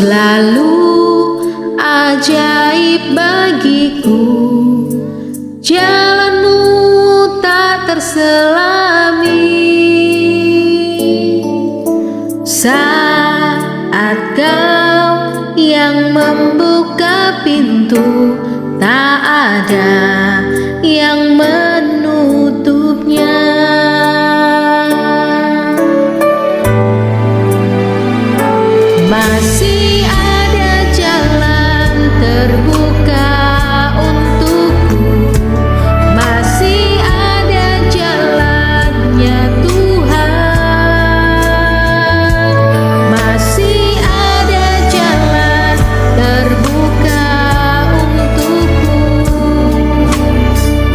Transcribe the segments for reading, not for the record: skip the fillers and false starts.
selalu ajaib bagiku, jalanmu tak terselami. Saat kau yang membuka pintu, tak ada yang menutupnya. Masih ada jalan terbuka untukku, masih ada jalannya Tuhan, masih ada jalan terbuka untukku.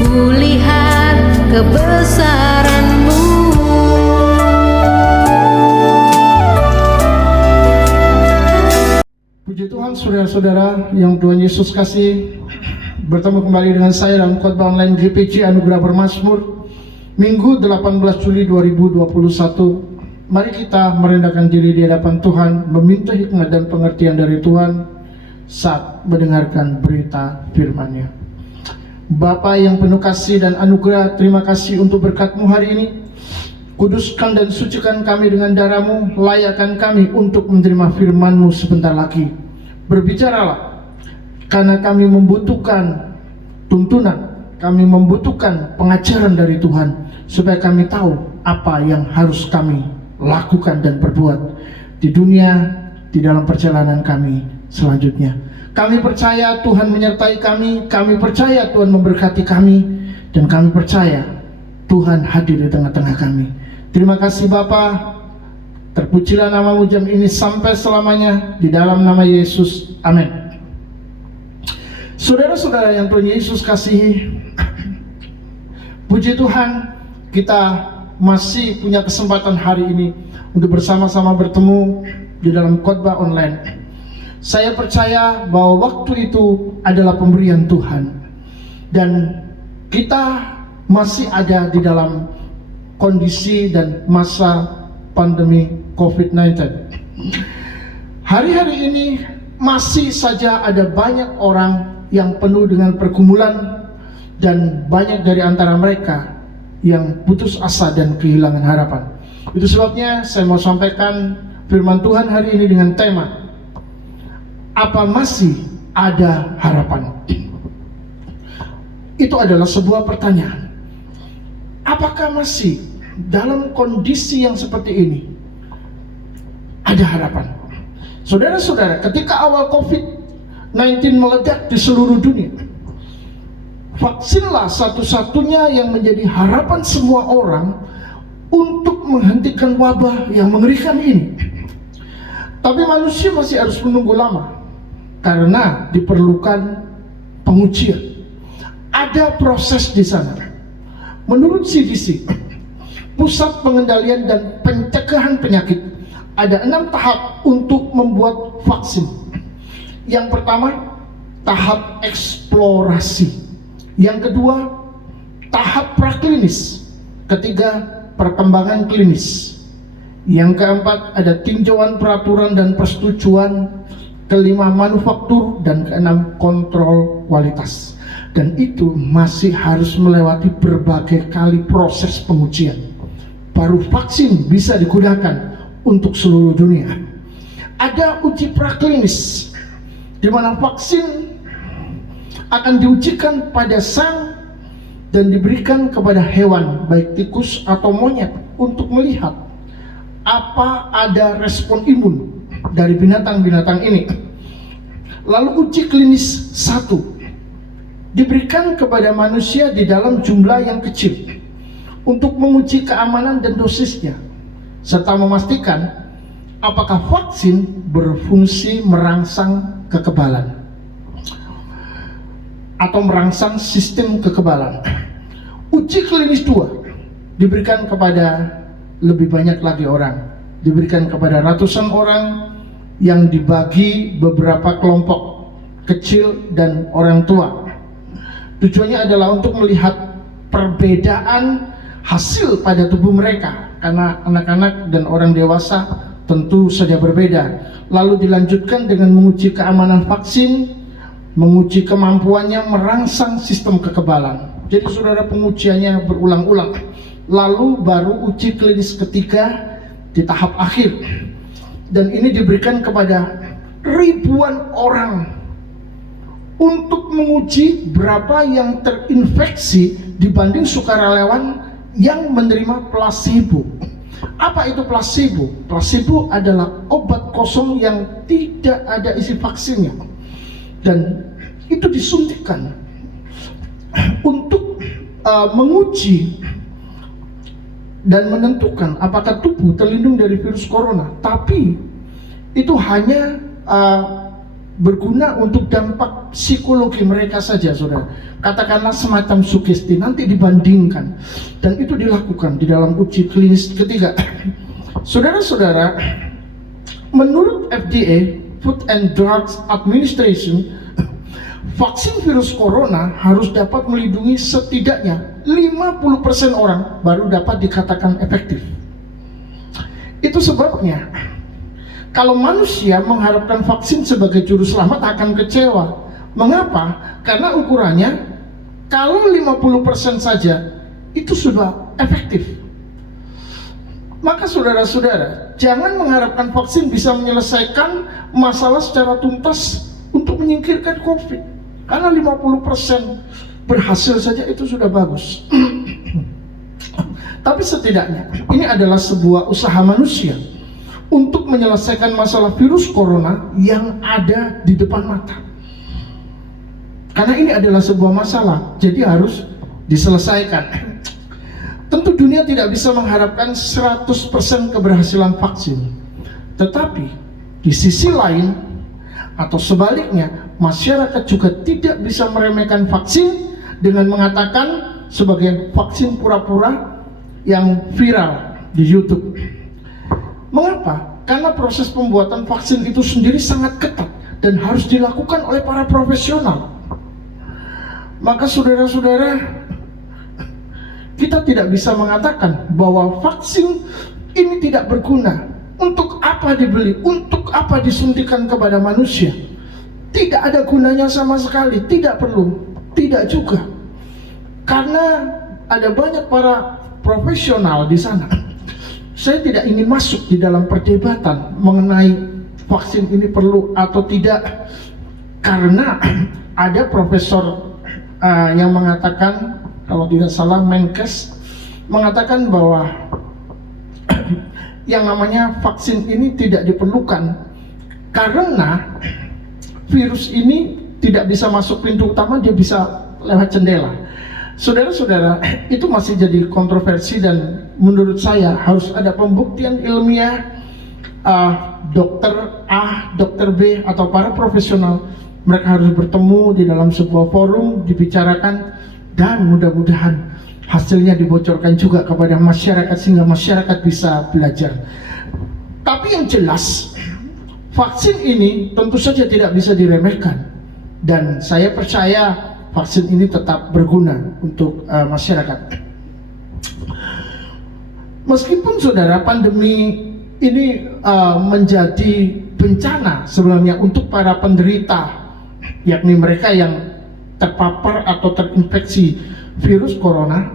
Kulihat kebesaran-Mu. Puji Tuhan, saudara-saudara yang Tuhan Yesus kasih, bertemu kembali dengan saya dalam khotbah online GPC Anugerah Bermazmur Minggu 18 Juli 2021. Mari kita merendahkan diri di hadapan Tuhan, meminta hikmat dan pengertian dari Tuhan saat mendengarkan berita firman-Nya. Bapa yang penuh kasih dan anugerah, terima kasih untuk berkat-Mu hari ini. Kuduskan dan sucikan kami dengan darah-Mu, layakkan kami untuk menerima firman-Mu sebentar lagi. Berbicaralah, karena kami membutuhkan tuntunan, kami membutuhkan pengajaran dari Tuhan, supaya kami tahu apa yang harus kami lakukan dan perbuat di dunia, di dalam perjalanan kami selanjutnya. Kami percaya Tuhan menyertai kami percaya Tuhan memberkati kami, dan kami percaya Tuhan hadir di tengah-tengah kami. Terima kasih Bapa, terpujilah nama-Mu jam ini sampai selamanya, di dalam nama Yesus, amin. Saudara-saudara yang Tuhan Yesus kasihi, puji Tuhan, kita masih punya kesempatan hari ini untuk bersama-sama bertemu di dalam khotbah online. Saya percaya bahwa waktu itu adalah pemberian Tuhan, dan kita masih ada di dalam kondisi dan masa pandemi COVID-19. Hari-hari ini masih saja ada banyak orang yang penuh dengan pergumulan, dan banyak dari antara mereka yang putus asa dan kehilangan harapan. Itu sebabnya saya mau sampaikan firman Tuhan hari ini dengan tema, apa masih ada harapan? Itu adalah sebuah pertanyaan. Apakah masih dalam kondisi yang seperti ini ada harapan? Saudara-saudara, ketika awal COVID-19 meledak di seluruh dunia, vaksinlah satu-satunya yang menjadi harapan semua orang untuk menghentikan wabah yang mengerikan ini. Tapi manusia masih harus menunggu lama, karena diperlukan pengujian. Ada proses di sana. Menurut CDC, Pusat Pengendalian dan Pencegahan Penyakit, ada 6 tahap untuk membuat vaksin. Yang pertama, tahap eksplorasi. Yang kedua, tahap praklinis. Ketiga, perkembangan klinis. Yang keempat, ada tinjauan peraturan dan persetujuan. Kelima, manufaktur. Dan keenam, kontrol kualitas. Dan itu masih harus melewati berbagai kali proses pengujian, baru vaksin bisa digunakan untuk seluruh dunia. Ada uji praklinis, di mana vaksin akan diujikan pada sang dan diberikan kepada hewan, baik tikus atau monyet, untuk melihat apa ada respon imun dari binatang-binatang ini. Lalu uji klinis 1 diberikan kepada manusia di dalam jumlah yang kecil untuk menguji keamanan dan dosisnya, serta memastikan apakah vaksin berfungsi merangsang kekebalan atau merangsang sistem kekebalan. Uji klinis 2 diberikan kepada lebih banyak lagi orang, diberikan kepada ratusan orang yang dibagi beberapa kelompok kecil dan orang tua. Tujuannya adalah untuk melihat perbedaan hasil pada tubuh mereka, karena anak-anak dan orang dewasa tentu saja berbeda. Lalu dilanjutkan dengan menguji keamanan vaksin, menguji kemampuannya merangsang sistem kekebalan. Jadi saudara, pengujiannya berulang-ulang. Lalu baru uji klinis ketiga di tahap akhir. Dan ini diberikan kepada ribuan orang untuk menguji berapa yang terinfeksi dibanding sukarelawan yang menerima placebo. Apa itu placebo? Placebo adalah obat kosong yang tidak ada isi vaksinnya, dan itu disuntikkan untuk menguji dan menentukan apakah tubuh terlindung dari virus corona. Tapi itu hanya berguna untuk dampak psikologi mereka saja, saudara. Katakanlah semacam sugesti, nanti dibandingkan, dan itu dilakukan di dalam uji klinis ketiga. Saudara-saudara, menurut FDA, Food and Drugs Administration, vaksin virus corona harus dapat melindungi setidaknya 50% orang baru dapat dikatakan efektif. Itu sebabnya kalau manusia mengharapkan vaksin sebagai juru selamat akan kecewa. Mengapa? Karena ukurannya kalau 50% saja itu sudah efektif. Maka saudara-saudara, jangan mengharapkan vaksin bisa menyelesaikan masalah secara tuntas untuk menyingkirkan COVID. Karena 50% berhasil saja itu sudah bagus. Tapi setidaknya ini adalah sebuah usaha manusia untuk menyelesaikan masalah virus corona yang ada di depan mata. Karena ini adalah sebuah masalah, jadi harus diselesaikan. Tentu dunia tidak bisa mengharapkan 100% keberhasilan vaksin. Tetapi di sisi lain atau sebaliknya, masyarakat juga tidak bisa meremehkan vaksin dengan mengatakan sebagai vaksin pura-pura yang viral di YouTube. Mengapa? Karena proses pembuatan vaksin itu sendiri sangat ketat dan harus dilakukan oleh para profesional. Maka saudara-saudara, kita tidak bisa mengatakan bahwa vaksin ini tidak berguna. Untuk apa dibeli? Untuk apa disuntikan kepada manusia? Tidak ada gunanya sama sekali, tidak perlu, tidak juga. Karena ada banyak para profesional di sana. Saya tidak ingin masuk di dalam perdebatan mengenai vaksin ini perlu atau tidak, karena ada profesor yang mengatakan, kalau tidak salah Menkes, mengatakan bahwa yang namanya vaksin ini tidak diperlukan karena virus ini tidak bisa masuk pintu utama, dia bisa lewat jendela. Saudara-saudara, itu masih jadi kontroversi dan menurut saya harus ada pembuktian ilmiah. Dokter A, dokter B, atau para profesional, mereka harus bertemu di dalam sebuah forum, dibicarakan, dan mudah-mudahan hasilnya dibocorkan juga kepada masyarakat sehingga masyarakat bisa belajar. Tapi yang jelas, vaksin ini tentu saja tidak bisa diremehkan, dan saya percaya vaksin ini tetap berguna untuk masyarakat. Meskipun saudara, pandemi ini menjadi bencana sebenarnya untuk para penderita, yakni mereka yang terpapar atau terinfeksi virus corona,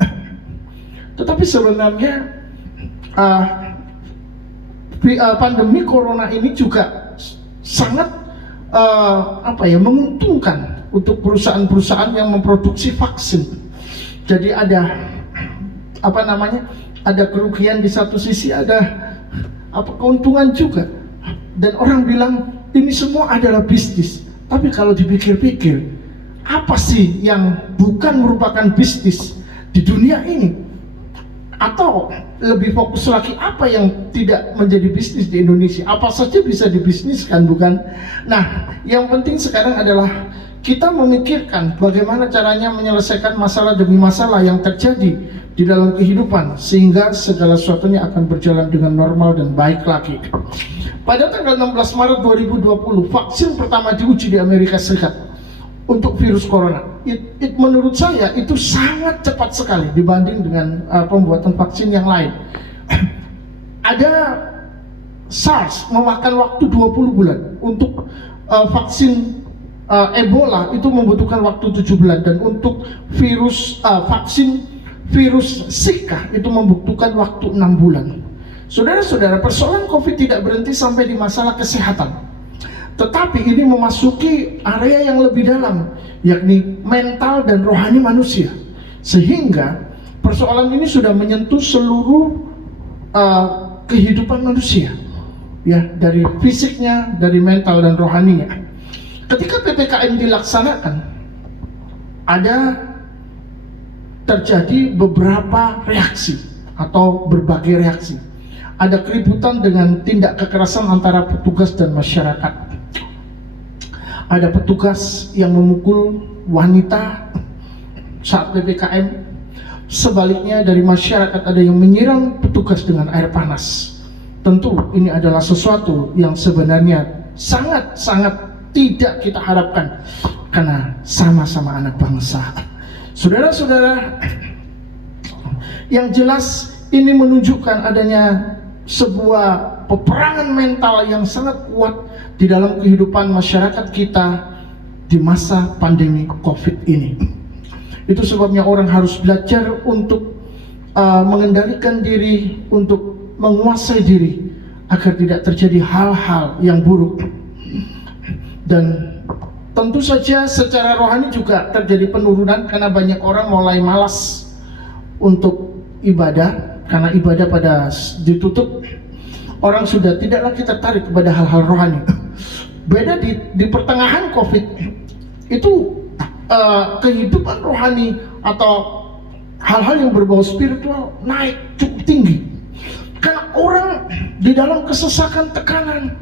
tetapi sebenarnya pandemi corona ini juga sangat menguntungkan untuk perusahaan-perusahaan yang memproduksi vaksin. Jadi ada ada kerugian di satu sisi, ada keuntungan juga. Dan orang bilang ini semua adalah bisnis. Tapi kalau dipikir-pikir, apa sih yang bukan merupakan bisnis di dunia ini? Atau lebih fokus lagi, apa yang tidak menjadi bisnis di Indonesia? Apa saja bisa dibisniskan, bukan? Nah, yang penting sekarang adalah kita memikirkan bagaimana caranya menyelesaikan masalah demi masalah yang terjadi di dalam kehidupan, sehingga segala sesuatunya akan berjalan dengan normal dan baik lagi. Pada tanggal 16 Maret 2020, vaksin pertama diuji di Amerika Serikat untuk virus corona. Menurut saya itu sangat cepat sekali dibanding dengan pembuatan vaksin yang lain. Ada SARS memakan waktu 20 bulan. Untuk vaksin Ebola itu membutuhkan waktu 7 bulan. Dan untuk vaksin virus Zika itu membutuhkan waktu 6 bulan. Saudara-saudara, persoalan COVID tidak berhenti sampai di masalah kesehatan, tetapi ini memasuki area yang lebih dalam, yakni mental dan rohani manusia. Sehingga persoalan ini sudah menyentuh seluruh kehidupan manusia, ya, dari fisiknya, dari mental dan rohaninya. Ketika PPKM dilaksanakan, ada terjadi beberapa reaksi atau berbagai reaksi. Ada keributan dengan tindak kekerasan antara petugas dan masyarakat. Ada petugas yang memukul wanita saat PPKM. Sebaliknya dari masyarakat ada yang menyiram petugas dengan air panas. Tentu ini adalah sesuatu yang sebenarnya sangat-sangat tidak kita harapkan, karena sama-sama anak bangsa. Saudara-saudara, yang jelas ini menunjukkan adanya sebuah peperangan mental yang sangat kuat di dalam kehidupan masyarakat kita di masa pandemi COVID ini. Itu sebabnya orang harus belajar untuk mengendalikan diri, untuk menguasai diri agar tidak terjadi hal-hal yang buruk. Dan tentu saja secara rohani juga terjadi penurunan karena banyak orang mulai malas untuk ibadah, karena ibadah pada ditutup. Orang sudah tidak lagi tertarik kepada hal-hal rohani. Beda di pertengahan COVID itu kehidupan rohani atau hal-hal yang berbau spiritual naik cukup tinggi, karena orang di dalam kesesakan, tekanan,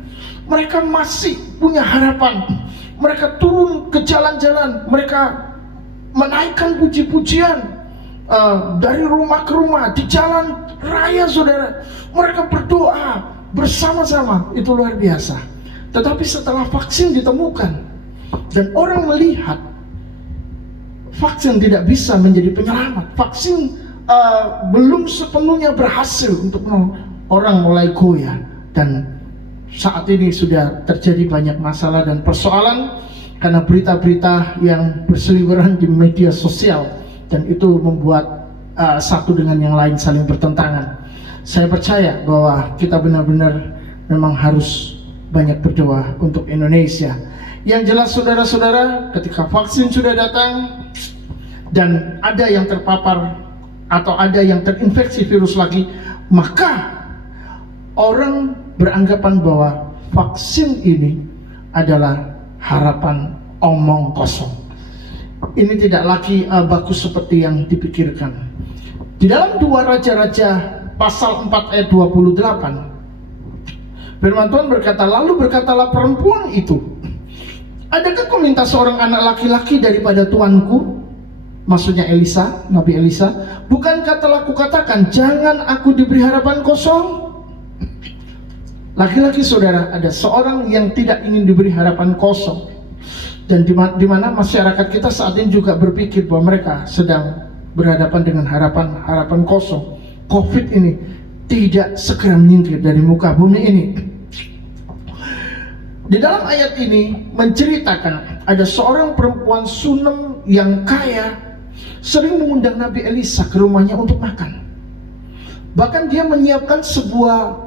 mereka masih punya harapan. Mereka turun ke jalan-jalan, mereka menaikkan puji-pujian dari rumah ke rumah, di jalan raya, saudara. Mereka berdoa bersama-sama, itu luar biasa. Tetapi setelah vaksin ditemukan dan orang melihat vaksin tidak bisa menjadi penyelamat, vaksin belum sepenuhnya berhasil untuk orang mulai goyah. Dan saat ini sudah terjadi banyak masalah dan persoalan karena berita-berita yang berseliweran di media sosial, dan itu membuat satu dengan yang lain saling bertentangan. Saya percaya bahwa kita benar-benar memang harus banyak berdoa untuk Indonesia. Yang jelas saudara-saudara, ketika vaksin sudah datang dan ada yang terpapar atau ada yang terinfeksi virus lagi, maka orang beranggapan bahwa vaksin ini adalah harapan omong kosong. Ini tidak lagi bagus seperti yang dipikirkan. Di dalam 2 Raja-Raja pasal 4 ayat 28, firman Tuhan berkata, lalu berkatalah perempuan itu, adakah kau minta seorang anak laki-laki daripada tuanku? Maksudnya Elisa, Nabi Elisa. Bukankah telah kukatakan, jangan aku diberi harapan kosong? Laki-laki saudara, ada seorang yang tidak ingin diberi harapan kosong. Dan di mana masyarakat kita saat ini juga berpikir bahwa mereka sedang berhadapan dengan harapan kosong. COVID ini tidak segera menyingkir dari muka bumi ini. Di dalam ayat ini menceritakan ada seorang perempuan Sunem yang kaya sering mengundang Nabi Elisa ke rumahnya untuk makan. Bahkan dia menyiapkan sebuah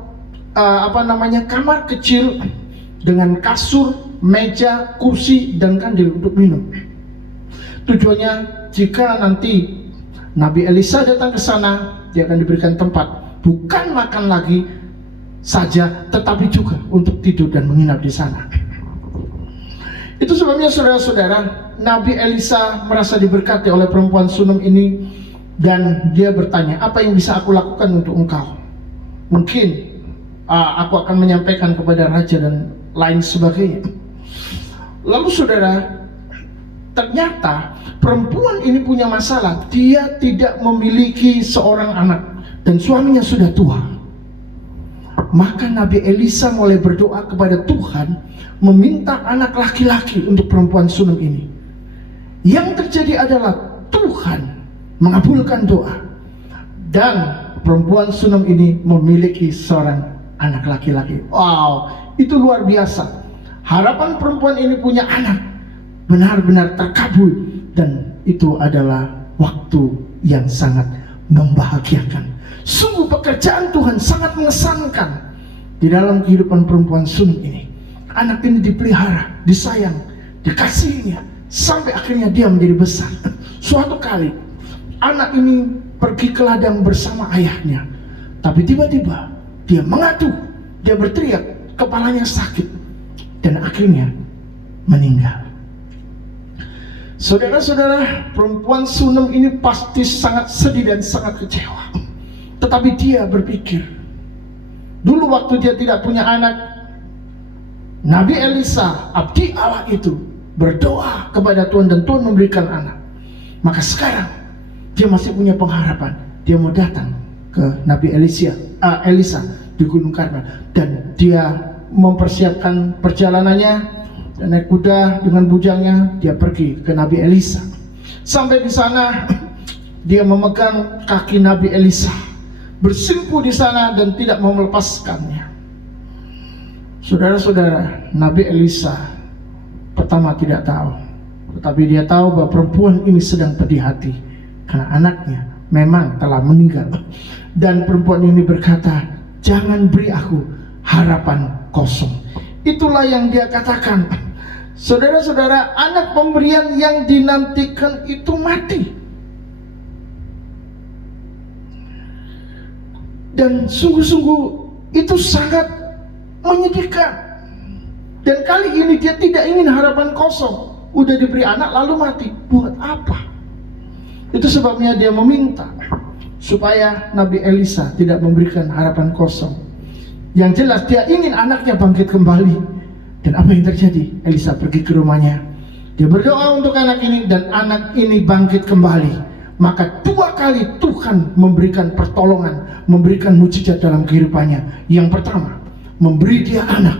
kamar kecil dengan kasur, meja, kursi, dan kandil untuk minum. Tujuannya jika nanti Nabi Elisa datang ke sana, dia akan diberikan tempat, bukan makan lagi saja, tetapi juga untuk tidur dan menginap di sana. Itu sebabnya saudara-saudara, Nabi Elisa merasa diberkati oleh perempuan Sunem ini, dan dia bertanya, apa yang bisa aku lakukan untuk engkau? Mungkin aku akan menyampaikan kepada raja dan lain sebagainya. Lalu saudara, ternyata perempuan ini punya masalah. Dia tidak memiliki seorang anak dan suaminya sudah tua. Maka Nabi Elisa mulai berdoa kepada Tuhan, meminta anak laki-laki untuk perempuan Sunem ini. Yang terjadi adalah Tuhan mengabulkan doa, dan perempuan Sunem ini memiliki seorang anak laki-laki. Wow, itu luar biasa. Harapan perempuan ini punya anak benar-benar terkabul, dan itu adalah waktu yang sangat membahagiakan. Sungguh pekerjaan Tuhan sangat mengesankan di dalam kehidupan perempuan Sunam ini. Anak ini dipelihara, disayang, dikasihinya, sampai akhirnya dia menjadi besar. Suatu kali anak ini pergi ke ladang bersama ayahnya, tapi tiba-tiba dia mengaduh, dia berteriak, kepalanya sakit, dan akhirnya meninggal. Saudara-saudara, perempuan Sunam ini pasti sangat sedih dan sangat kecewa. Tetapi dia berpikir, dulu waktu dia tidak punya anak, Nabi Elisa, abdi Allah itu, berdoa kepada Tuhan dan Tuhan memberikan anak. Maka sekarang dia masih punya pengharapan. Dia mau datang ke Nabi Elisa di Gunung Karmel, dan dia mempersiapkan perjalanannya, dan naik kuda dengan bujangnya. Dia pergi ke Nabi Elisa. Sampai di sana dia memegang kaki Nabi Elisa, bersimpuh di sana dan tidak mau melepaskannya. Saudara-saudara, Nabi Elisa pertama tidak tahu, tetapi dia tahu bahwa perempuan ini sedang pedih hati karena anaknya memang telah meninggal. Dan perempuan ini berkata, jangan beri aku harapan kosong. Itulah yang dia katakan. Saudara-saudara, anak pemberian yang dinantikan itu mati. Dan sungguh-sungguh itu sangat menyedihkan. Dan kali ini dia tidak ingin harapan kosong. Udah diberi anak lalu mati, buat apa? Itu sebabnya dia meminta supaya Nabi Elisa tidak memberikan harapan kosong. Yang jelas dia ingin anaknya bangkit kembali. Dan apa yang terjadi? Elisa pergi ke rumahnya, dia berdoa untuk anak ini, dan anak ini bangkit kembali. Maka 2 kali Tuhan memberikan pertolongan, memberikan mujizat dalam kehidupannya. Yang pertama, memberi dia anak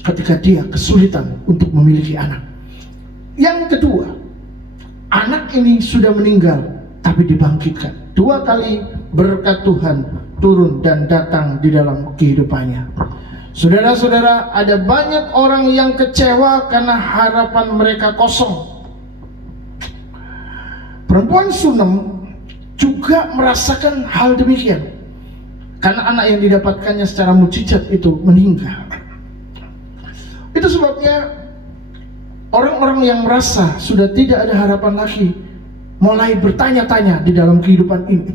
ketika dia kesulitan untuk memiliki anak. Yang kedua, anak ini sudah meninggal tapi dibangkitkan. 2 kali berkat Tuhan turun dan datang di dalam kehidupannya. Saudara-saudara, ada banyak orang yang kecewa karena harapan mereka kosong. Perempuan Sunam juga merasakan hal demikian, karena anak yang didapatkannya secara mujizat itu meninggal. Itu sebabnya orang-orang yang merasa sudah tidak ada harapan lagi mulai bertanya-tanya di dalam kehidupan ini.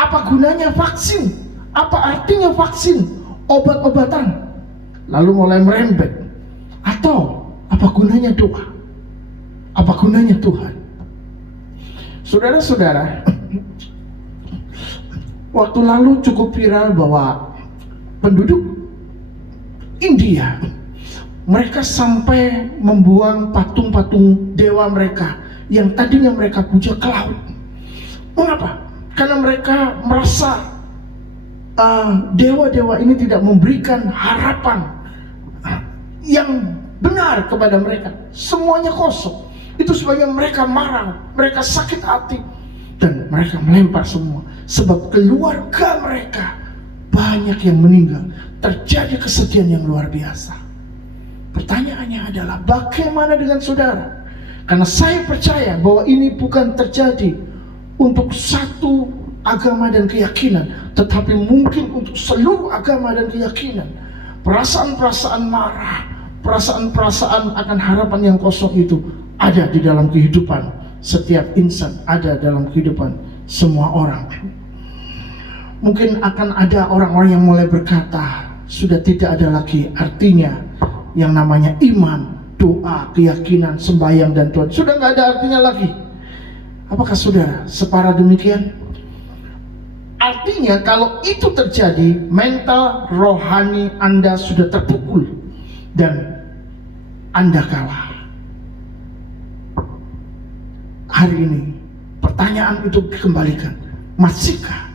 Apa gunanya vaksin? Apa artinya vaksin? Obat-obatan? Lalu mulai merembet. Atau apa gunanya doa? Apa gunanya Tuhan? Saudara-saudara, waktu lalu cukup viral bahwa penduduk India, mereka sampai membuang patung-patung dewa mereka yang tadinya mereka puja ke laut. Mengapa? Karena mereka merasa dewa-dewa ini tidak memberikan harapan yang benar kepada mereka. Semuanya kosong. Itu sebabnya mereka marah, mereka sakit hati, dan mereka melempar semua. Sebab keluarga mereka banyak yang meninggal. Terjadi kesedihan yang luar biasa. Pertanyaannya adalah, bagaimana dengan saudara? Karena saya percaya bahwa ini bukan terjadi untuk satu agama dan keyakinan, tetapi mungkin untuk seluruh agama dan keyakinan. Perasaan-perasaan marah, perasaan-perasaan akan harapan yang kosong itu ada di dalam kehidupan setiap insan, ada dalam kehidupan semua orang. Mungkin akan ada orang-orang yang mulai berkata, sudah tidak ada lagi artinya yang namanya iman, doa, keyakinan, sembahyang dan Tuhan. Sudah nggak ada artinya lagi. Apakah saudara separah demikian? Artinya kalau itu terjadi, mental rohani Anda sudah terpukul dan Anda kalah. Hari ini pertanyaan itu dikembalikan, masihkah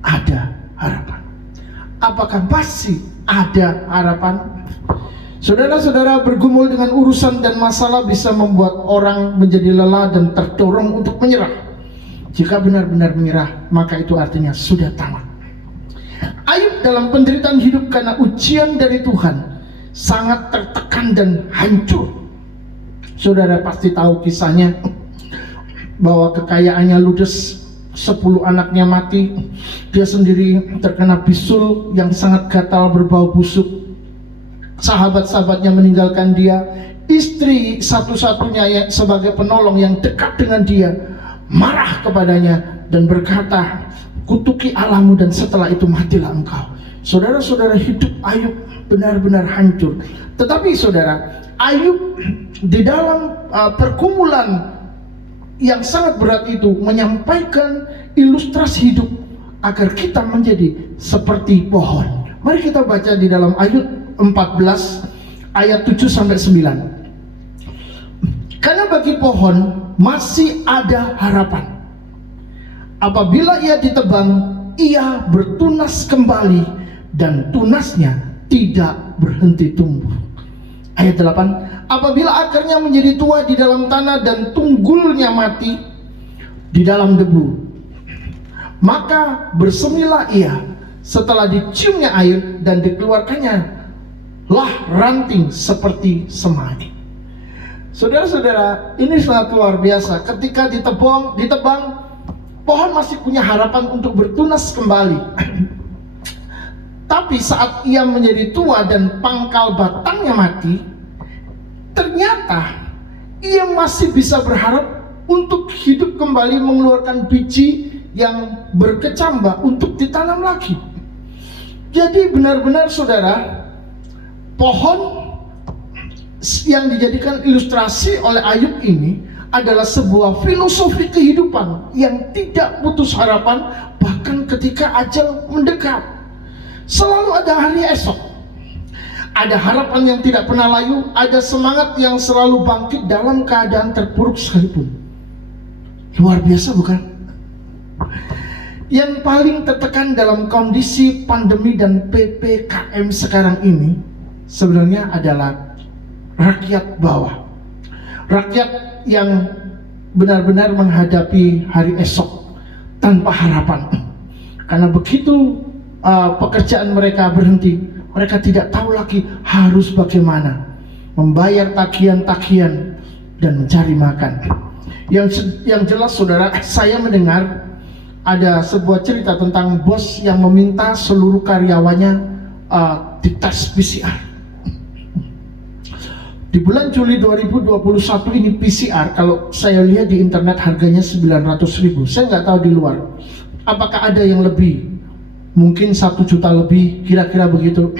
ada harapan? Apakah masih ada harapan? Saudara-saudara, bergumul dengan urusan dan masalah bisa membuat orang menjadi lelah dan terdorong untuk menyerah. Jika benar-benar menyerah, maka itu artinya sudah tamat. Ayub dalam penderitaan hidup karena ujian dari Tuhan sangat tertekan dan hancur. Saudara pasti tahu kisahnya, bahwa kekayaannya ludes, 10 anaknya mati, dia sendiri terkena bisul yang sangat gatal berbau busuk. Sahabat-sahabatnya meninggalkan dia. Istri satu-satunya yang sebagai penolong yang dekat dengan dia marah kepadanya dan berkata, kutuki Allahmu dan setelah itu matilah engkau. Saudara-saudara, hidup Ayub benar-benar hancur. Tetapi saudara, Ayub di dalam pergumulan yang sangat berat itu menyampaikan ilustrasi hidup agar kita menjadi seperti pohon. Mari kita baca di dalam Ayub 14 ayat 7 sampai 9. Karena bagi pohon masih ada harapan. Apabila ia ditebang, ia bertunas kembali dan tunasnya tidak berhenti tumbuh. Ayat 8. Apabila akarnya menjadi tua di dalam tanah dan tunggulnya mati di dalam debu, maka bersemilah ia setelah diciumnya air dan dikeluarkannya lah ranting seperti semadi. Saudara-saudara, ini sangat luar biasa. Ketika ditebang, pohon masih punya harapan untuk bertunas kembali. Tapi saat ia menjadi tua dan pangkal batangnya mati, ternyata ia masih bisa berharap untuk hidup kembali, mengeluarkan biji yang berkecambah untuk ditanam lagi. Jadi benar-benar saudara, pohon yang dijadikan ilustrasi oleh Ayub ini adalah sebuah filosofi kehidupan yang tidak putus harapan bahkan ketika ajal mendekat. Selalu ada hari esok, ada harapan yang tidak pernah layu, ada semangat yang selalu bangkit dalam keadaan terpuruk sekalipun. Luar biasa bukan? Yang paling tertekan dalam kondisi pandemi dan PPKM sekarang ini sebenarnya adalah rakyat bawah, rakyat yang benar-benar menghadapi hari esok tanpa harapan. Karena begitu pekerjaan mereka berhenti, mereka tidak tahu lagi harus bagaimana membayar tagihan-tagihan dan mencari makan. Yang jelas saudara, saya mendengar ada sebuah cerita tentang bos yang meminta seluruh karyawannya dites PCR. Di bulan Juli 2021 ini PCR, kalau saya lihat di internet harganya 900.000. Saya nggak tahu di luar, apakah ada yang lebih, mungkin 1 juta lebih, kira-kira begitu.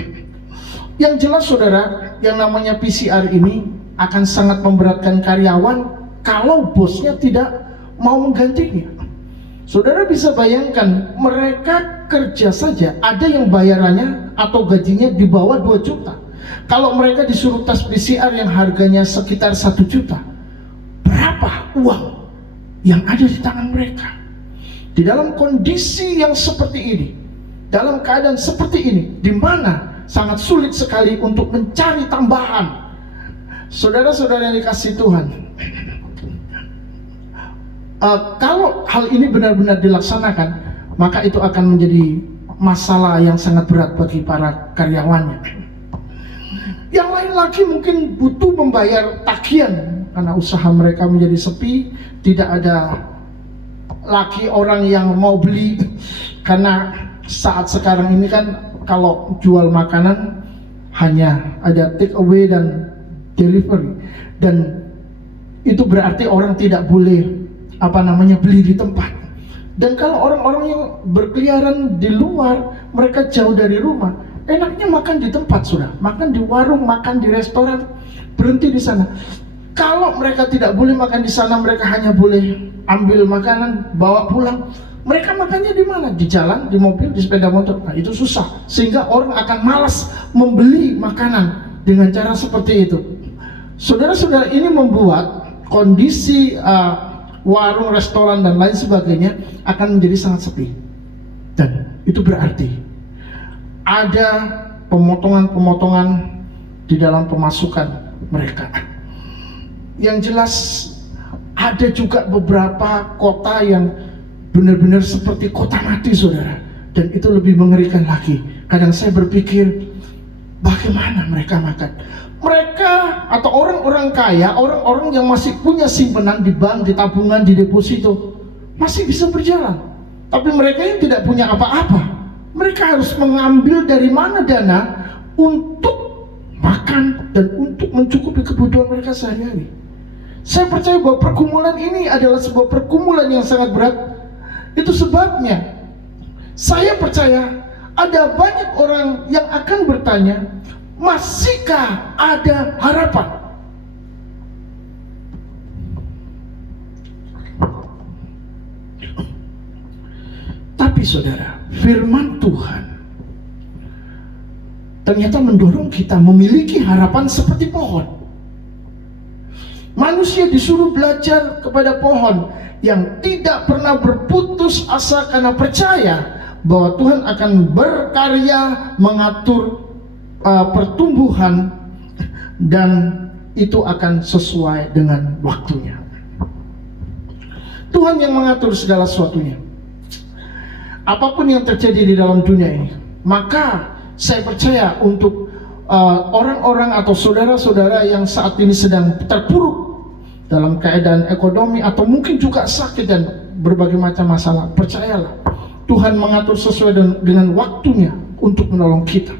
Yang jelas saudara, yang namanya PCR ini akan sangat memberatkan karyawan kalau bosnya tidak mau menggantinya. Saudara bisa bayangkan, mereka kerja saja ada yang bayarannya atau gajinya di bawah 2 juta. Kalau mereka disuruh tes PCR yang harganya sekitar 1 juta, berapa uang yang ada di tangan mereka? Di dalam kondisi yang seperti ini, dalam keadaan seperti ini, di mana sangat sulit sekali untuk mencari tambahan. Saudara-saudara yang dikasihi Tuhan, kalau hal ini benar-benar dilaksanakan, maka itu akan menjadi masalah yang sangat berat bagi para karyawannya. Yang lain lagi mungkin butuh membayar tagihan karena usaha mereka menjadi sepi, tidak ada lagi orang yang mau beli. Karena saat sekarang ini kan kalau jual makanan hanya ada take away dan delivery, dan itu berarti orang tidak boleh beli di tempat. Dan kalau orang-orang yang berkeliaran di luar, mereka jauh dari rumah, enaknya makan di tempat, sudah makan di warung, makan di restoran, berhenti di sana. Kalau mereka tidak boleh makan di sana, mereka hanya boleh ambil makanan bawa pulang. Mereka makannya di mana? Di jalan, di mobil, di sepeda motor. Nah, itu susah, sehingga orang akan malas membeli makanan dengan cara seperti itu. Saudara-saudara, ini membuat kondisi warung, restoran dan lain sebagainya akan menjadi sangat sepi. Dan itu berarti ada pemotongan-pemotongan di dalam pemasukan mereka. Yang jelas ada juga beberapa kota yang benar-benar seperti kota mati, saudara. Dan itu lebih mengerikan lagi. Kadang saya berpikir, bagaimana mereka makan? Mereka atau orang-orang kaya, orang-orang yang masih punya simpanan di bank, di tabungan, di deposito, masih bisa berjalan. Tapi mereka yang tidak punya apa-apa, mereka harus mengambil dari mana dana untuk makan dan untuk mencukupi kebutuhan mereka sehari-hari. Saya percaya bahwa pergumulan ini adalah sebuah pergumulan yang sangat berat. Itu sebabnya saya percaya ada banyak orang yang akan bertanya, masihkah ada harapan? Tapi saudara, firman Tuhan ternyata mendorong kita memiliki harapan seperti pohon. Manusia disuruh belajar kepada pohon yang tidak pernah berputus asa karena percaya bahwa Tuhan akan berkarya mengatur pertumbuhan dan itu akan sesuai dengan waktunya. Tuhan yang mengatur segala sesuatunya. Apapun yang terjadi di dalam dunia ini, maka saya percaya untuk orang-orang atau saudara-saudara yang saat ini sedang terpuruk dalam keadaan ekonomi atau mungkin juga sakit dan berbagai macam masalah, percayalah Tuhan mengatur sesuai dengan waktunya untuk menolong kita.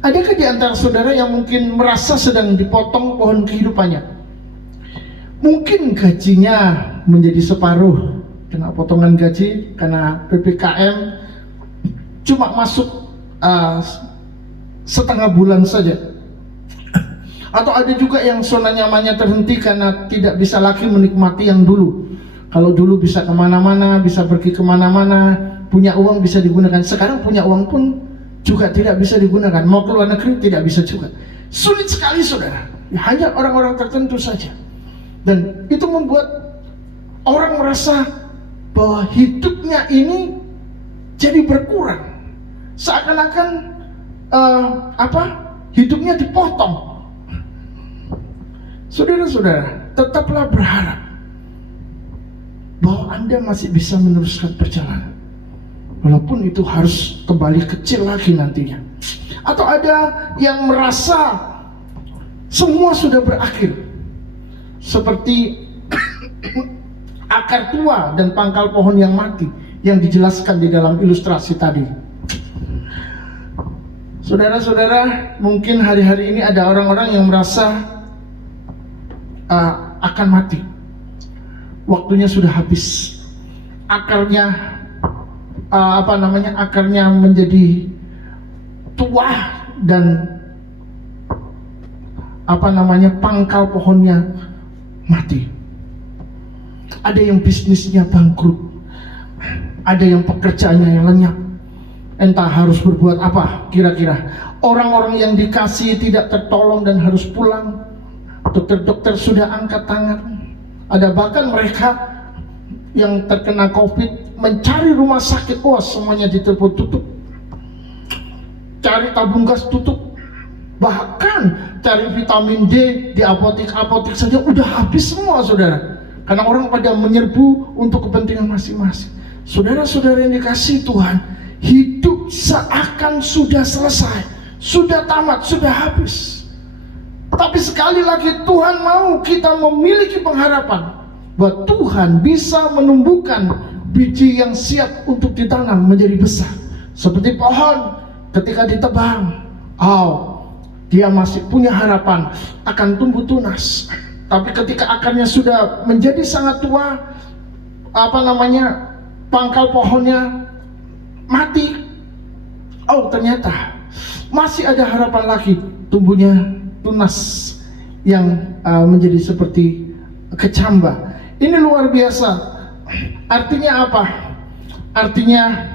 Adakah di antara saudara yang mungkin merasa sedang dipotong pohon kehidupannya? Mungkin gajinya menjadi separuh, kena potongan gaji karena PPKM cuma masuk setengah bulan saja. Atau ada juga yang zona nyamannya terhenti karena tidak bisa lagi menikmati yang dulu. Kalau dulu bisa kemana-mana, bisa pergi kemana-mana, punya uang bisa digunakan. Sekarang punya uang pun juga tidak bisa digunakan. Mau ke luar negeri tidak bisa juga. Sulit sekali saudara. Hanya orang-orang tertentu saja. Dan itu membuat orang merasa bahwa hidupnya ini jadi berkurang. Seakan-akan hidupnya dipotong. Saudara-saudara, tetaplah berharap bahwa Anda masih bisa meneruskan perjalanan, walaupun itu harus kembali kecil lagi nantinya. Atau ada yang merasa semua sudah berakhir, seperti akar tua dan pangkal pohon yang mati yang dijelaskan di dalam ilustrasi tadi. Saudara-saudara, mungkin hari-hari ini ada orang-orang yang merasa akan mati. Waktunya sudah habis. Akarnya akarnya menjadi tua dan pangkal pohonnya mati. Ada yang bisnisnya bangkrut. Ada yang pekerjaannya yang lenyap. Entah harus berbuat apa kira-kira. Orang-orang yang dikasih tidak tertolong dan harus pulang. Dokter-dokter sudah angkat tangan. Ada bahkan mereka yang terkena COVID mencari rumah sakit, semuanya ditelepon tutup. Cari tabung gas tutup. Bahkan cari vitamin D di apotek-apotek saja udah habis semua saudara. Karena orang pada menyerbu untuk kepentingan masing-masing. Saudara-saudara yang dikasihi Tuhan, hidup seakan sudah selesai, sudah tamat, sudah habis. Tapi sekali lagi Tuhan mau kita memiliki pengharapan bahwa Tuhan bisa menumbuhkan biji yang siap untuk ditanam menjadi besar. Seperti pohon ketika ditebang, dia masih punya harapan akan tumbuh tunas. Tapi ketika akarnya sudah menjadi sangat tua, pangkal pohonnya mati. Ternyata masih ada harapan lagi tumbuhnya tunas yang menjadi seperti kecambah. Ini luar biasa. Artinya apa? Artinya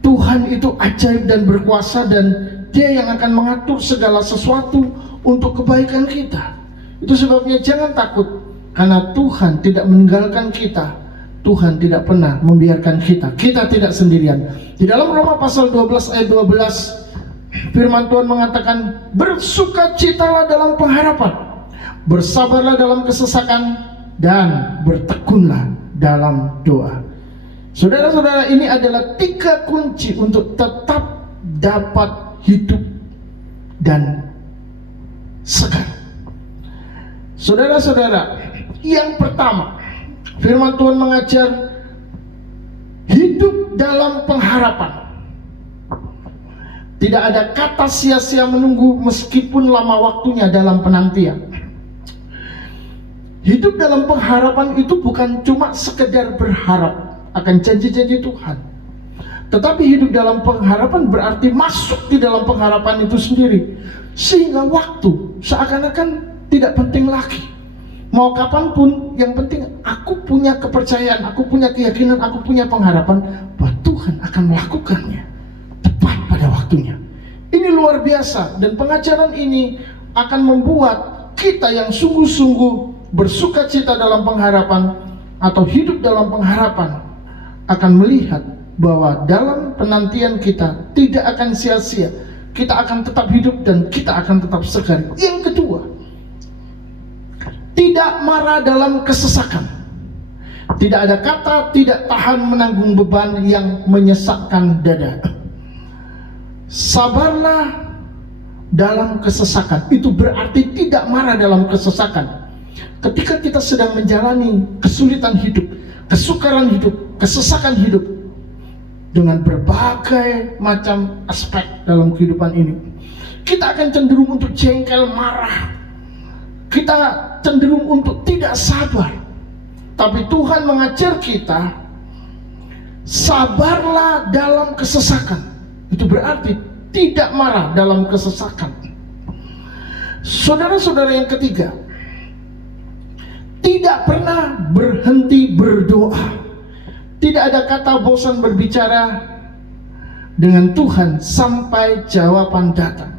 Tuhan itu ajaib dan berkuasa, dan Dia yang akan mengatur segala sesuatu untuk kebaikan kita. Itu sebabnya jangan takut, karena Tuhan tidak meninggalkan kita. Tuhan tidak pernah membiarkan kita. Kita tidak sendirian. Di dalam Roma pasal 12 ayat 12, firman Tuhan mengatakan, bersukacitalah dalam pengharapan, bersabarlah dalam kesesakan, dan bertekunlah dalam doa. Saudara-saudara, ini adalah 3 kunci untuk tetap dapat hidup dan segar. Saudara-saudara, yang pertama, firman Tuhan mengajar hidup dalam pengharapan. Tidak ada kata sia-sia menunggu meskipun lama waktunya dalam penantian. Hidup dalam pengharapan itu bukan cuma sekedar berharap akan janji-janji Tuhan, tetapi hidup dalam pengharapan berarti masuk di dalam pengharapan itu sendiri, sehingga waktu seakan-akan tidak penting lagi. Mau kapanpun, yang penting aku punya kepercayaan, aku punya keyakinan, aku punya pengharapan bahwa Tuhan akan melakukannya tepat pada waktunya. Ini luar biasa, dan pengajaran ini akan membuat kita yang sungguh-sungguh bersuka cita dalam pengharapan atau hidup dalam pengharapan akan melihat bahwa dalam penantian kita tidak akan sia-sia, kita akan tetap hidup dan kita akan tetap segar. Yang kedua, tidak marah dalam kesesakan. Tidak ada kata tidak tahan menanggung beban yang menyesakkan dada. Sabarlah dalam kesesakan. Itu berarti tidak marah dalam kesesakan. Ketika kita sedang menjalani kesulitan hidup, kesukaran hidup, kesesakan hidup, dengan berbagai macam aspek dalam kehidupan ini, kita akan cenderung untuk jengkel, marah. Kita cenderung untuk tidak sabar. Tapi Tuhan mengajar kita, sabarlah dalam kesesakan. Itu berarti tidak marah dalam kesesakan. Saudara-saudara, yang ketiga, tidak pernah berhenti berdoa. Tidak ada kata bosan berbicara dengan Tuhan sampai jawaban datang.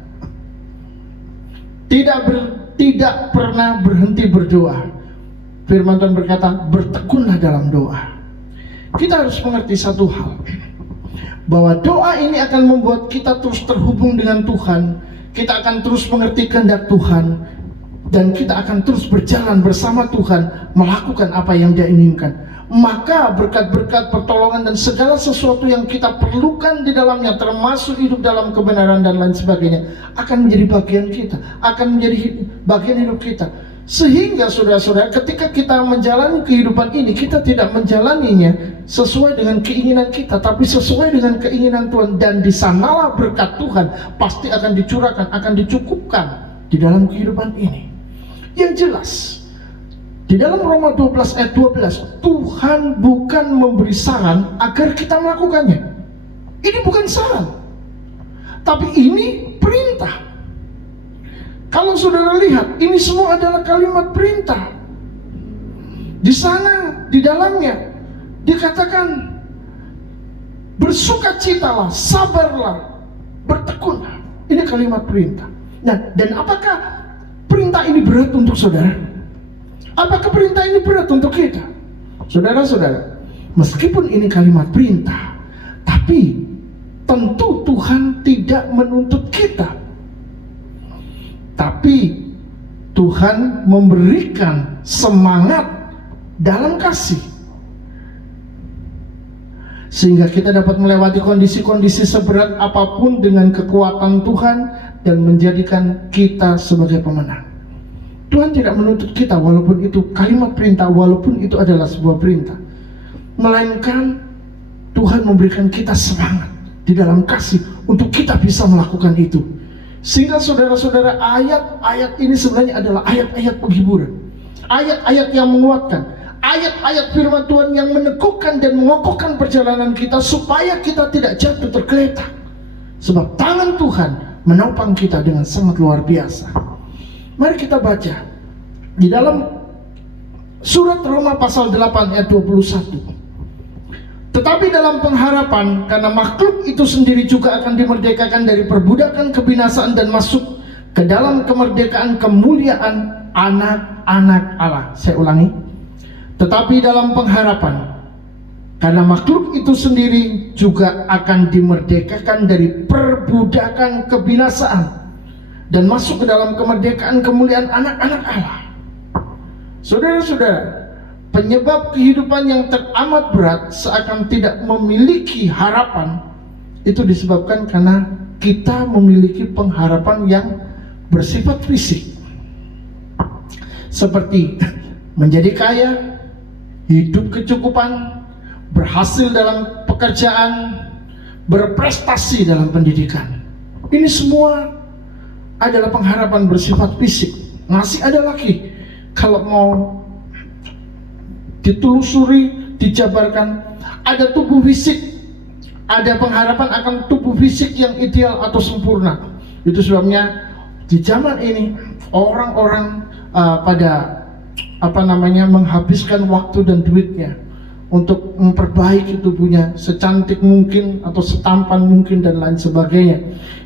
Tidak pernah berhenti berdoa. Firman Tuhan berkata, bertekunlah dalam doa. Kita harus mengerti satu hal, bahwa doa ini akan membuat kita terus terhubung dengan Tuhan. Kita akan terus mengerti kehendak Tuhan, dan kita akan terus berjalan bersama Tuhan, melakukan apa yang Dia inginkan. Maka berkat-berkat, pertolongan, dan segala sesuatu yang kita perlukan di dalamnya, termasuk hidup dalam kebenaran dan lain sebagainya, akan menjadi bagian kita, akan menjadi bagian hidup kita. Sehingga saudara-saudara, ketika kita menjalani kehidupan ini, kita tidak menjalaninya sesuai dengan keinginan kita, tapi sesuai dengan keinginan Tuhan. Dan di sanalah berkat Tuhan pasti akan dicurahkan, akan dicukupkan di dalam kehidupan ini. Yang jelas, di dalam Roma 12 ayat 12, Tuhan bukan memberi saran agar kita melakukannya. Ini bukan saran, tapi ini perintah. Kalau saudara lihat, ini semua adalah kalimat perintah. Di sana, di dalamnya dikatakan, bersukacitalah, sabarlah, bertekunlah. Ini kalimat perintah. Nah, dan apakah perintah ini berat untuk saudara? Apakah perintah ini berat untuk kita? Saudara-saudara, meskipun ini kalimat perintah, tapi tentu Tuhan tidak menuntut kita. Tapi Tuhan memberikan semangat dalam kasih, sehingga kita dapat melewati kondisi-kondisi seberat apapun dengan kekuatan Tuhan dan menjadikan kita sebagai pemenang. Tuhan tidak menuntut kita, walaupun itu kalimat perintah, walaupun itu adalah sebuah perintah, melainkan Tuhan memberikan kita semangat di dalam kasih untuk kita bisa melakukan itu. Sehingga saudara-saudara, ayat-ayat ini sebenarnya adalah ayat-ayat penghiburan, ayat-ayat yang menguatkan, ayat-ayat firman Tuhan yang meneguhkan dan mengokohkan perjalanan kita, supaya kita tidak jatuh tergeletak, sebab tangan Tuhan menopang kita dengan sangat luar biasa. Mari kita baca di dalam surat Roma pasal 8 ayat 21. Tetapi dalam pengharapan, karena makhluk itu sendiri juga akan dimerdekakan dari perbudakan kebinasaan dan masuk ke dalam kemerdekaan kemuliaan anak-anak Allah. Saya ulangi. Tetapi dalam pengharapan, karena makhluk itu sendiri juga akan dimerdekakan dari perbudakan kebinasaan dan masuk ke dalam kemerdekaan kemuliaan anak-anak Allah. Saudara-saudara, penyebab kehidupan yang teramat berat seakan tidak memiliki harapan, itu disebabkan karena kita memiliki pengharapan yang bersifat fisik, seperti menjadi kaya, hidup kecukupan, berhasil dalam pekerjaan, berprestasi dalam pendidikan. Ini semua adalah pengharapan bersifat fisik. Masih ada lagi, kalau mau ditelusuri, dijabarkan, ada tubuh fisik, ada pengharapan akan tubuh fisik yang ideal atau sempurna. Itu sebabnya di zaman ini orang-orang menghabiskan waktu dan duitnya untuk memperbaiki tubuhnya secantik mungkin atau setampan mungkin dan lain sebagainya.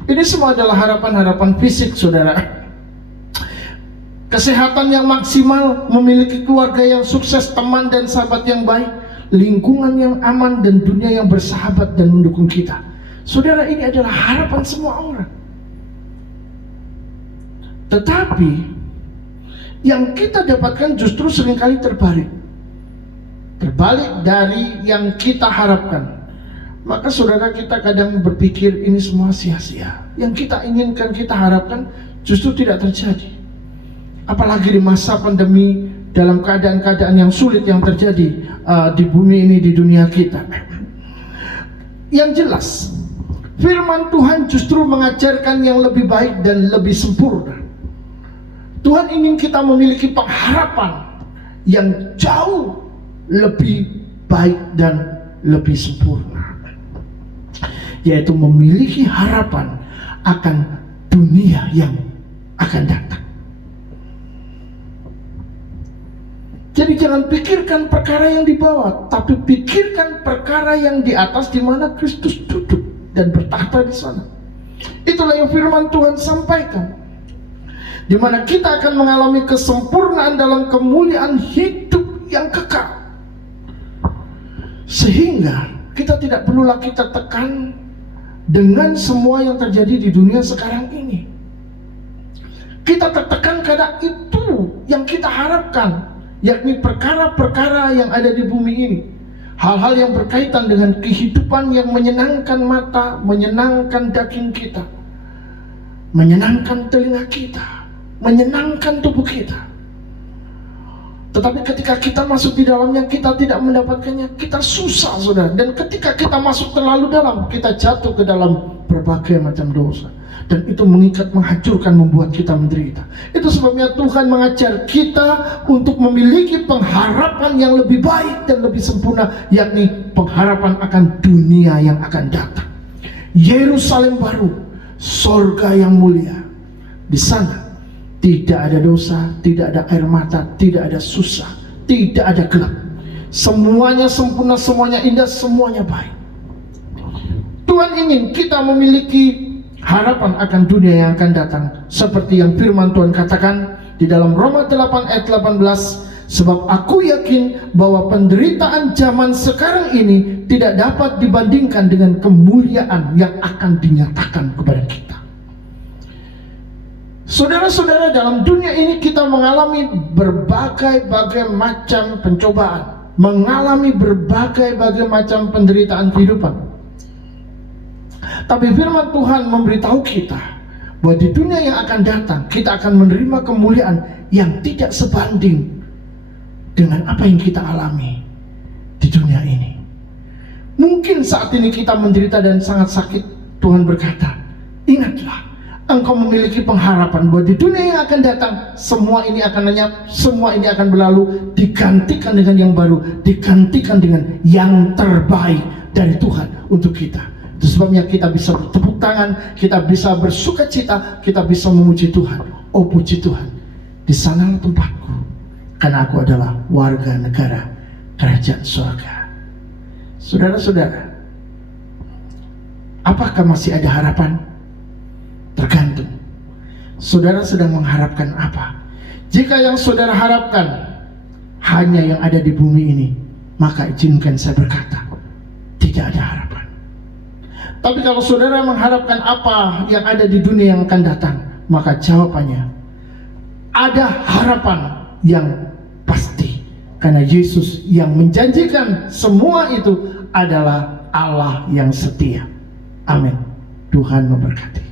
Ini semua adalah harapan-harapan fisik, saudara. Kesehatan yang maksimal, memiliki keluarga yang sukses, teman dan sahabat yang baik, lingkungan yang aman, dan dunia yang bersahabat dan mendukung kita. Saudara, ini adalah harapan semua orang. Tetapi yang kita dapatkan justru seringkali terbalik dari yang kita harapkan. Maka saudara, kita kadang berpikir ini semua sia-sia. Yang kita inginkan, kita harapkan justru tidak terjadi. Apalagi di masa pandemi, dalam keadaan-keadaan yang sulit yang terjadi di bumi ini, di dunia kita. Yang jelas, firman Tuhan justru mengajarkan yang lebih baik dan lebih sempurna. Tuhan ingin kita memiliki pengharapan yang jauh lebih baik dan lebih sempurna, yaitu memiliki harapan akan dunia yang akan datang. Jadi jangan pikirkan perkara yang di bawah, tapi pikirkan perkara yang di atas, di mana Kristus duduk dan bertahta di sana. Itulah yang firman Tuhan sampaikan, di mana kita akan mengalami kesempurnaan dalam kemuliaan hidup yang kekal. Sehingga kita tidak perlu lagi tertekan dengan semua yang terjadi di dunia sekarang ini. Kita tertekan karena itu yang kita harapkan, yakni perkara-perkara yang ada di bumi ini. Hal-hal yang berkaitan dengan kehidupan yang menyenangkan mata, menyenangkan daging kita, menyenangkan telinga kita, menyenangkan tubuh kita. Tetapi ketika kita masuk di dalamnya, kita tidak mendapatkannya, kita susah, saudara. Dan ketika kita masuk terlalu dalam, kita jatuh ke dalam berbagai macam dosa. Dan itu mengikat, menghancurkan, membuat kita menderita. Itu sebabnya Tuhan mengajar kita untuk memiliki pengharapan yang lebih baik dan lebih sempurna, yakni pengharapan akan dunia yang akan datang, Yerusalem baru, sorga yang mulia. Di sana tidak ada dosa, tidak ada air mata, tidak ada susah, tidak ada gelap. Semuanya sempurna, semuanya indah, semuanya baik. Tuhan ingin kita memiliki harapan akan dunia yang akan datang, seperti yang firman Tuhan katakan di dalam Roma 8 ayat 18, sebab aku yakin bahwa penderitaan zaman sekarang ini tidak dapat dibandingkan dengan kemuliaan yang akan dinyatakan kepada kita. Saudara-saudara, dalam dunia ini kita mengalami berbagai macam pencobaan, mengalami berbagai macam penderitaan kehidupan. Tapi firman Tuhan memberitahu kita bahwa di dunia yang akan datang, kita akan menerima kemuliaan yang tidak sebanding dengan apa yang kita alami di dunia ini. Mungkin saat ini kita menderita dan sangat sakit. Tuhan berkata, ingatlah, engkau memiliki pengharapan bahwa di dunia yang akan datang, semua ini akan lenyap, semua ini akan berlalu, digantikan dengan yang baru, digantikan dengan yang terbaik dari Tuhan untuk kita. Itu sebabnya kita bisa bertepuk tangan, kita bisa bersuka cita, kita bisa memuji Tuhan. Oh, puji Tuhan, di sanalah tempatku, karena aku adalah warga negara kerajaan surga. Saudara-saudara, apakah masih ada harapan? Tergantung saudara sedang mengharapkan apa. Jika yang saudara harapkan hanya yang ada di bumi ini, maka izinkan saya berkata, tidak ada harapan. Tapi kalau saudara mengharapkan apa yang ada di dunia yang akan datang, maka jawabannya ada harapan yang pasti. Karena Yesus yang menjanjikan semua itu adalah Allah yang setia. Amin. Tuhan memberkati.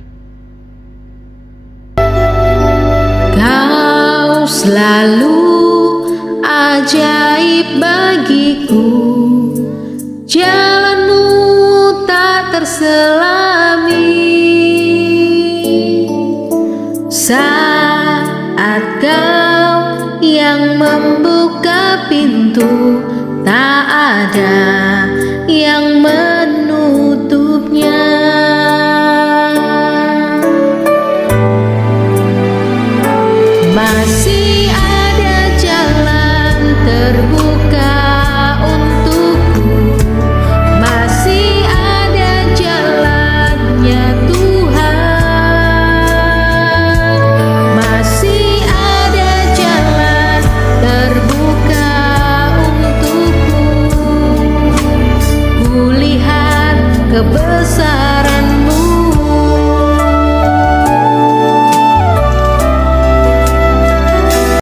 Kau selalu ajaib bagiku, jalanmu tak terselami. Saat kau yang membuka pintu, tak ada yang